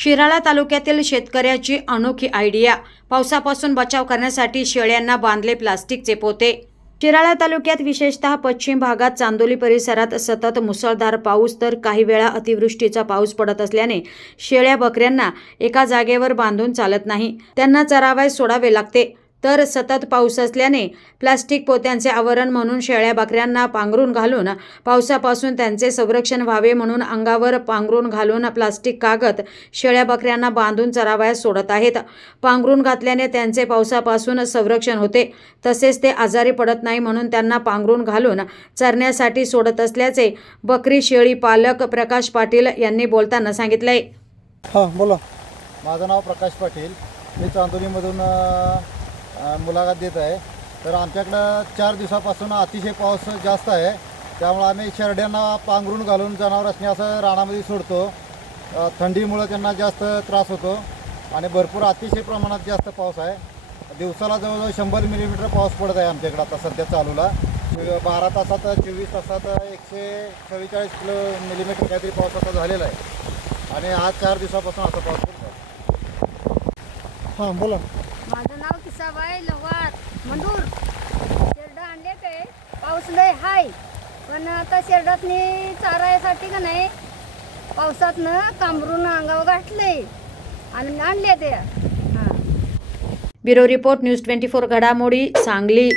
शिराळा तालुक्यातील शेतकऱ्याची अनोखी आयडिया पावसापासून बचाव करण्यासाठी शेळ्यांना बांधले प्लास्टिकचे पोते. शिराळा तालुक्यात विशेषतः पश्चिम भागात चांदोली परिसरात सतत मुसळधार पाऊस तर काही वेळा अतिवृष्टीचा पाऊस पडत असल्याने शेळ्या बकऱ्यांना एका जागेवर बांधून चालत नाही. त्यांना चरावयास सोडावे लागते. तर सतत पाऊस असल्याने प्लास्टिक पोत्यांचे आवरण म्हणून शेळ्या बकऱ्यांना पांघरून घालून पावसापासून त्यांचे संरक्षण व्हावे म्हणून अंगावर पांघरून घालून प्लास्टिक कागद शेळ्या बकऱ्यांना बांधून चरावयास सोडत आहेत. पांघरून घातल्याने त्यांचे पावसापासून संरक्षण होते. तसेच ते आजारी पडत नाही म्हणून त्यांना पांघरून घालून चरण्यासाठी सोडत असल्याचे बकरी शेळी पालक प्रकाश पाटील यांनी बोलताना सांगितले. हां बोला. माझं नाव प्रकाश पाटील. मी चांदोलीमधून मुलाखत देत आहे. तर आमच्याकडं चार दिवसापासून अतिशय पाऊस जास्त आहे. त्यामुळं आम्ही शेरड्यांना पांघरून घालून जनावरांनी असं रानामध्ये सोडतो. थंडीमुळं त्यांना जास्त त्रास होतो. आणि भरपूर अतिशय प्रमाणात जास्त पाऊस आहे. दिवसाला जवळजवळ शंभर मिलीमीटर पाऊस पडत आहे आमच्याकडं आता सध्या चालूला. म्हणजे बारा तासात चोवीस तासात एकशे चव्वेचाळीस किलो मिलीमीटर काहीतरी पाऊस आता झालेला आहे. आणि आज चार दिवसापासून असा पाऊस पडतो हां बोला. बाय किसाबाई लवार शेरडा आणले ते. पाऊस लय हाय. पण आता शेरडातनी चारायसाठी का नाही पावसातनं कांबरून अंगावर गाठले आणि आणले ते. हां. Bureau report news twenty four घडामोडी सांगली.